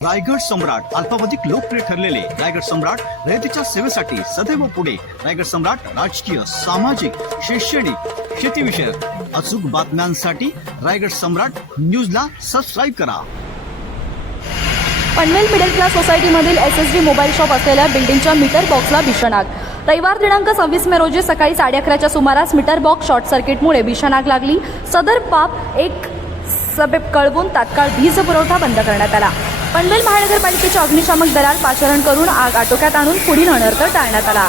रायगड सम्राट अल्पावधिक लोकप्रिय ठरलेले रायगड सम्राट रयतेच्या सेवेसाठी सदैव पुढे. रायगड सम्राट राजकीय सामाजिक शैक्षणिक शेतीविषयक अचूक बातम्यांसाठी रायगड सम्राट न्यूजला सबस्क्राईब करा. Panvel middle class सोसायटीमधील S S D mobile shop असलेल्या बिल्डिंगच्या मीटर बॉक्सला भीषण आग. रविवार दिनांक सव्वीस मे रोजी सकाळी साडे अकराच्या सुमारास मीटर बॉक्स शॉर्ट सर्किटमुळे भीषण आग लागली. सदर पाप एक सभेत कळवून तात्काळ वीज पुरवठा बंद करण्यात आला. पनवेल महानगरपालिकेच्या अग्निशामक दलात पाचारण करून आग आटोक्यात आणून पुढील अनर्थ टाळण्यात आला.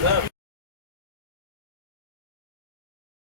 Love.